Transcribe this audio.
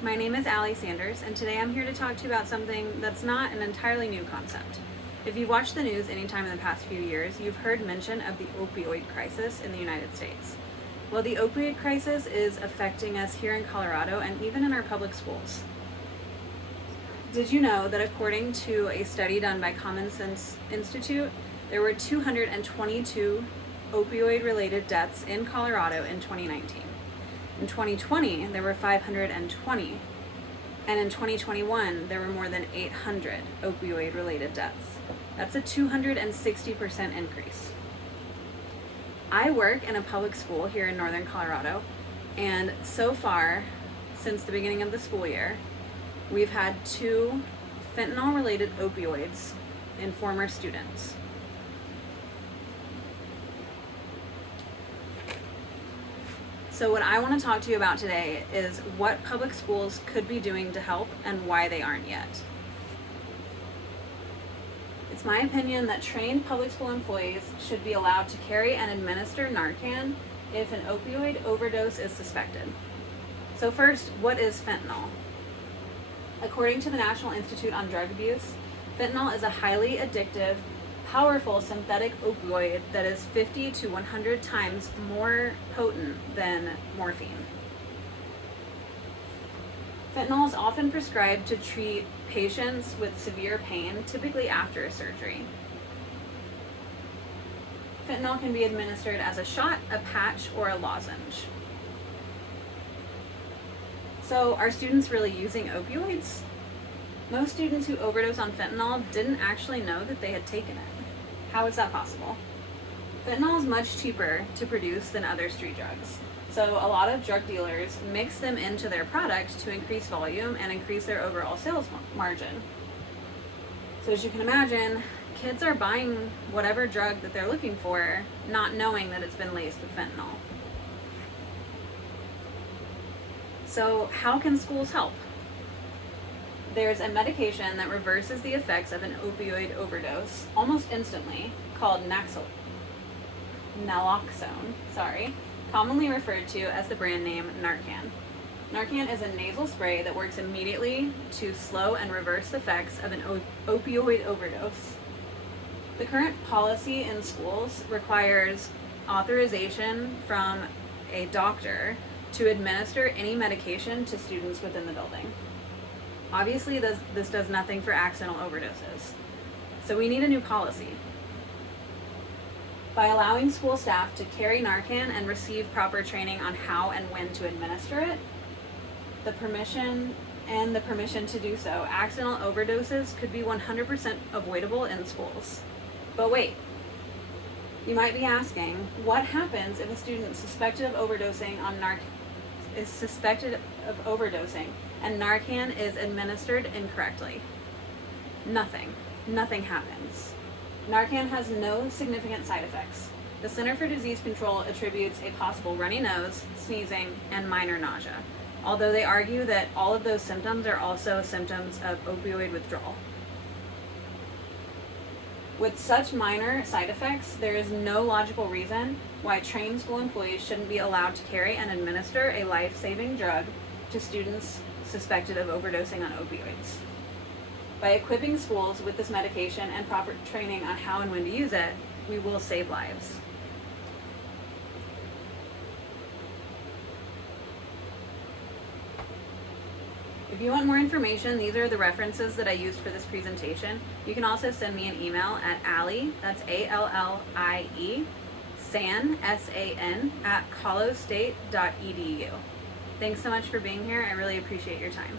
my name is Allie Sanders, and today I'm here to talk to you about something that's not an entirely new concept. If you've watched the news anytime in the past few years, you've heard mention of the opioid crisis in the United States. Well, the opioid crisis is affecting us here in Colorado and even in our public schools. Did you know that according to a study done by Common Sense Institute, there were 222 opioid-related deaths in Colorado in 2019. In 2020, there were 520, and in 2021, there were more than 800 opioid-related deaths. That's a 260% increase. I work in a public school here in northern Colorado, and so far, since the beginning of the school year, we've had 2 fentanyl-related opioids in former students. So what I want to talk to you about today is what public schools could be doing to help and why they aren't yet. It's my opinion that trained public school employees should be allowed to carry and administer Narcan if an opioid overdose is suspected. So first, what is fentanyl? According to the National Institute on Drug Abuse, fentanyl is a highly addictive, powerful synthetic opioid that is 50 to 100 times more potent than morphine. Fentanyl is often prescribed to treat patients with severe pain, typically after a surgery. Fentanyl can be administered as a shot, a patch, or a lozenge. So are students really using opioids? Most students who overdose on fentanyl didn't actually know that they had taken it. How is that possible? Fentanyl is much cheaper to produce than other street drugs. So a lot of drug dealers mix them into their product to increase volume and increase their overall sales margin. So as you can imagine, kids are buying whatever drug that they're looking for, not knowing that it's been laced with fentanyl. So how can schools help? There's a medication that reverses the effects of an opioid overdose almost instantly called naloxone, commonly referred to as the brand name Narcan. Narcan is a nasal spray that works immediately to slow and reverse the effects of an opioid overdose. The current policy in schools requires authorization from a doctor to administer any medication to students within the building. Obviously, this does nothing for accidental overdoses. So we need a new policy. By allowing school staff to carry Narcan and receive proper training on how and when to administer it, the permission to do so, accidental overdoses could be 100% avoidable in schools. But wait, you might be asking, what happens if a student suspected of overdosing and Narcan is administered incorrectly? Nothing happens. Narcan has no significant side effects. The Center for Disease Control attributes a possible runny nose, sneezing, and minor nausea, although they argue that all of those symptoms are also symptoms of opioid withdrawal. With such minor side effects, there is no logical reason why trained school employees shouldn't be allowed to carry and administer a life-saving drug to students suspected of overdosing on opioids. By equipping schools with this medication and proper training on how and when to use it, we will save lives. If you want more information, these are the references that I used for this presentation. You can also send me an email at Allie, that's ALLIE, SAN, SAN, @colostate.edu. Thanks so much for being here. I really appreciate your time.